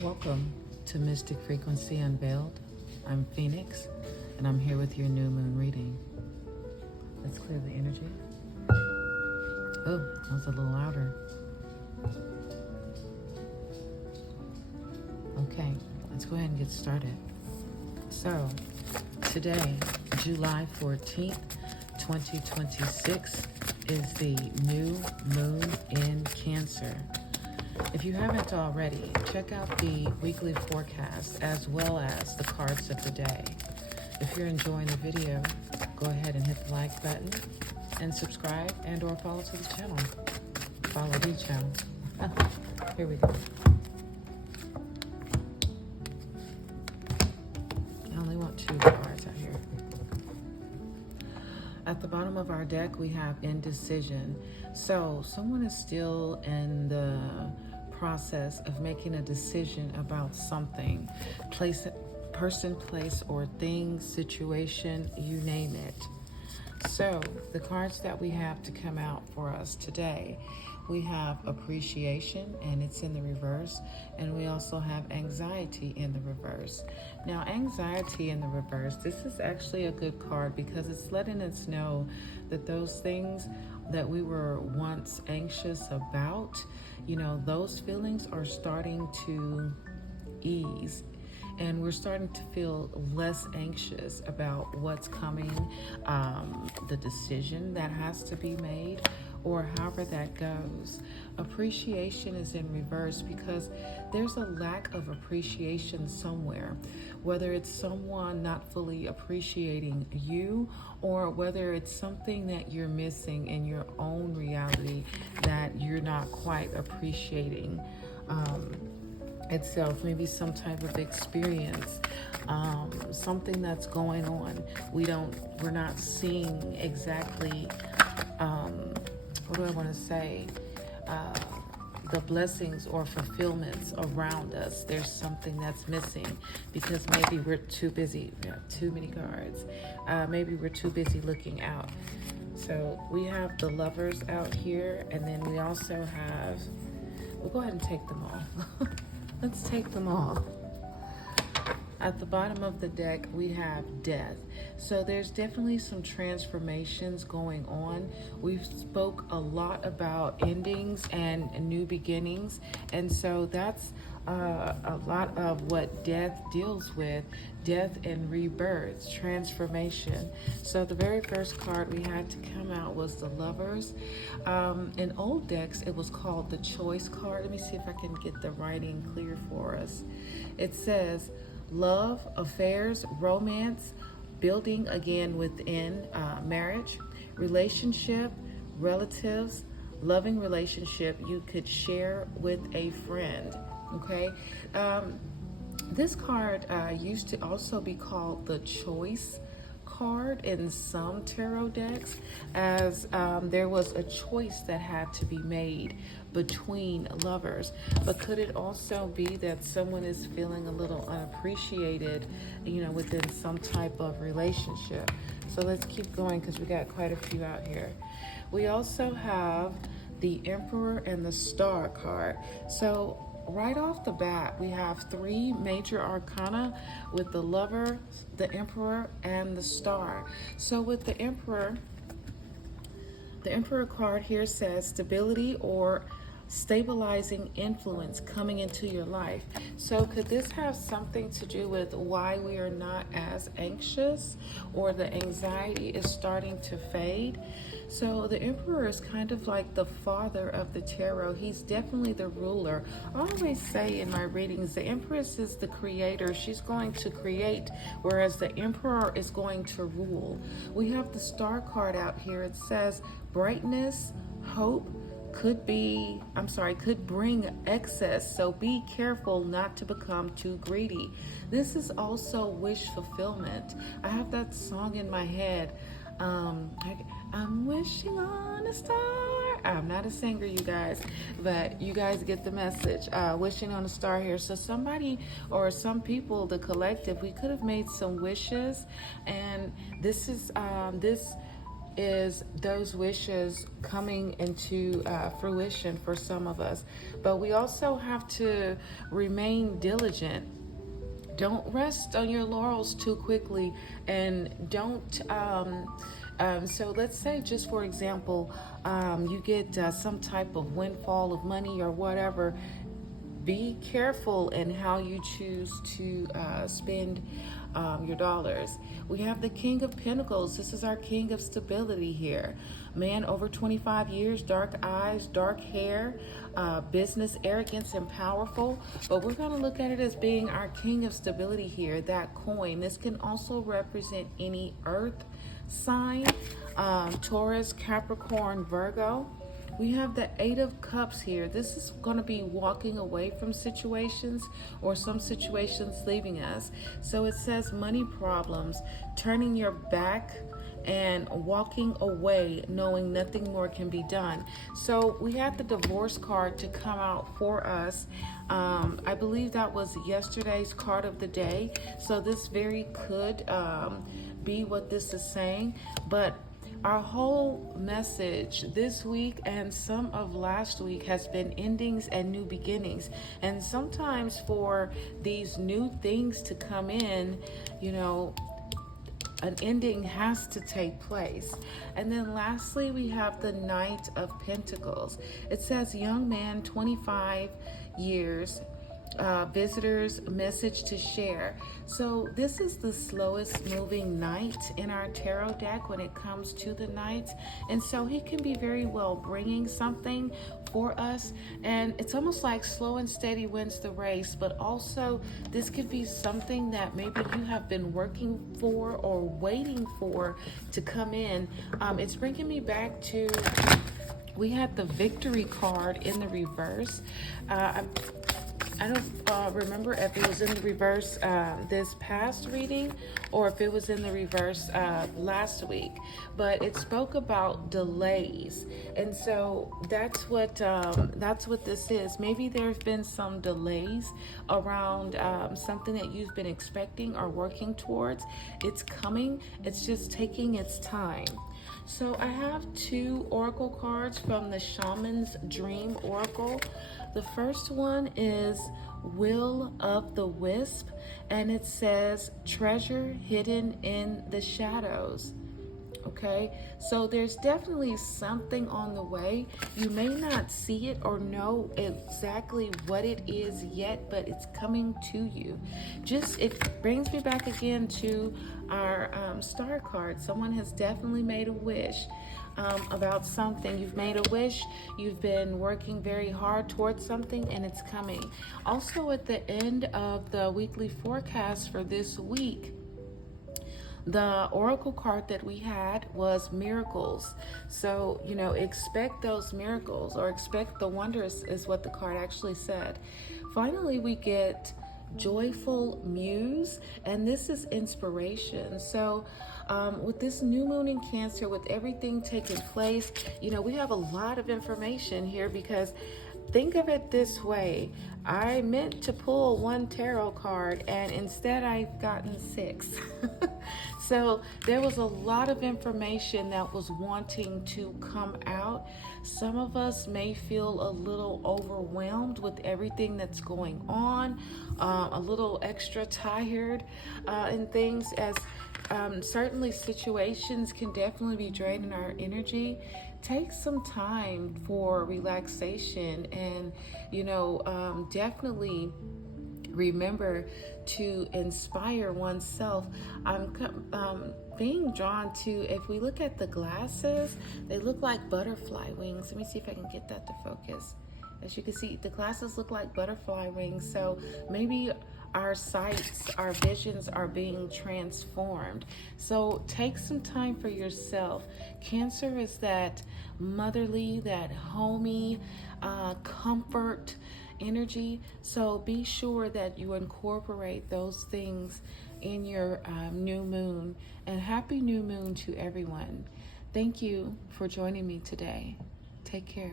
Welcome to Mystic Frequency Unveiled. I'm Phoenix, and I'm here with your new moon reading. Let's clear the energy. Oh, that was a little louder. Okay, let's go ahead and get started. So, today, July 14th, 2026, is the new moon in Cancer. If you haven't already, check out the weekly forecast as well as the cards of the day. If you're enjoying the video, go ahead and hit the like button and subscribe and or follow to the channel. Follow the channel. Here we go. I only want 2 cards out here. At the bottom of our deck, we have indecision. So someone is still in the process of making a decision about something, person, place, or thing, situation, you name it. So the cards that we have to come out for us today, we have appreciation, and it's in the reverse, and we also have anxiety in the reverse. Now, anxiety in the reverse, this is actually a good card because it's letting us know that those things that we were once anxious about, those feelings are starting to ease. And we're starting to feel less anxious about what's coming, the decision that has to be made, or however that goes. Appreciation is in reverse because there's a lack of appreciation somewhere, whether it's someone not fully appreciating you, or whether it's something that you're missing in your own reality that you're not quite appreciating itself. Maybe some type of experience, something that's going on. We're not seeing exactly, what do I want to say? The blessings or fulfillments around us. There's something that's missing because maybe we're too busy. We have too many cards. Maybe we're too busy looking out. So we have the Lovers out here, and then we also have, we'll go ahead and take them all. Let's take them all. At the bottom of the deck, we have Death. So there's definitely some transformations going on. We've spoke a lot about endings and new beginnings. And so that's a lot of what death deals with. Death and rebirth, transformation. So the very first card we had to come out was the Lovers. In old decks, it was called the Choice card. Let me see if I can get the writing clear for us. It says, love, affairs, romance, building again within marriage, relationship, relatives, loving relationship you could share with a friend. Okay. This card used to also be called the Choice card in some tarot decks, as there was a choice that had to be made between lovers. But could it also be that someone is feeling a little unappreciated, within some type of relationship? So let's keep going because we got quite a few out here. We also have the Emperor and the Star card. So right off the bat, we have 3 major arcana with the Lover, the Emperor, and the Star. So with the Emperor card here says stability or stabilizing influence coming into your life. So could this have something to do with why we are not as anxious, or the anxiety is starting to fade? So the Emperor is kind of like the father of the tarot. He's definitely the ruler. I always say in my readings, the Empress is the creator. She's going to create, whereas the Emperor is going to rule. We have the Star card out here. It says brightness, hope, could bring excess. So be careful not to become too greedy. This is also wish fulfillment. I have that song in my head. I'm wishing on a star. I'm not a singer, you guys, but you guys get the message. Wishing on a star here. So somebody or some people, the collective, we could have made some wishes, and this is is those wishes coming into fruition for some of us. But we also have to remain diligent. Don't rest on your laurels too quickly, and don't. So let's say, just for example, you get some type of windfall of money or whatever. Be careful in how you choose to spend your dollars. We have the King of Pentacles. This is our King of Stability here. Man over 25 years, dark eyes, dark hair, business, arrogance, and powerful. But we're going to look at it as being our King of Stability here, that coin. This can also represent any earth sign, Taurus, Capricorn, Virgo. We have the Eight of Cups here. This is going to be walking away from situations, or some situations leaving us. So it says money problems, turning your back and walking away, knowing nothing more can be done. So we had the divorce card to come out for us. I believe that was yesterday's card of the day. So this very could be what this is saying. But our whole message this week and some of last week has been endings and new beginnings. And sometimes for these new things to come in, an ending has to take place. And then lastly, we have the Knight of Pentacles. It says young man, 25 years, visitors, message to share. So this is the slowest moving knight in our tarot deck when it comes to the knights. And so he can be very well bringing something for us. And it's almost like slow and steady wins the race. But also this could be something that maybe you have been working for or waiting for to come in. It's bringing me back to, we had the Victory card in the reverse. I don't remember if it was in the reverse this past reading, or if it was in the reverse last week, but it spoke about delays. And so that's what this is. Maybe there have been some delays around something that you've been expecting or working towards. It's coming. It's just taking its time. So I have two oracle cards from the Shaman's Dream Oracle. The first one is Will of the Wisp, and it says treasure hidden in the shadows. Okay, so there's definitely something on the way. You may not see it or know exactly what it is yet, but it's coming to you. It brings me back again to our star card. Someone has definitely made a wish about something. You've made a wish, you've been working very hard towards something, and it's coming. Also, at the end of the weekly forecast for this week, the oracle card that we had was miracles. So, expect those miracles, or expect the wonders, is what the card actually said. Finally, we get joyful muse, and this is inspiration. So with this new moon in Cancer, with everything taking place, we have a lot of information here, because think of it this way. I meant to pull one tarot card, and instead I've gotten 6. So there was a lot of information that was wanting to come out. Some of us may feel a little overwhelmed with everything that's going on, a little extra tired and things, as certainly situations can definitely be draining our energy. Take some time for relaxation, and definitely remember to inspire oneself. I'm being drawn to, if we look at the glasses, they look like butterfly wings. Let me see if I can get that to focus. As you can see, the glasses look like butterfly wings. So maybe our sights, our visions are being transformed. So take some time for yourself. Cancer is that motherly, that homey, comfort energy. So be sure that you incorporate those things in your new moon. And happy new moon to everyone. Thank you for joining me today. Take care.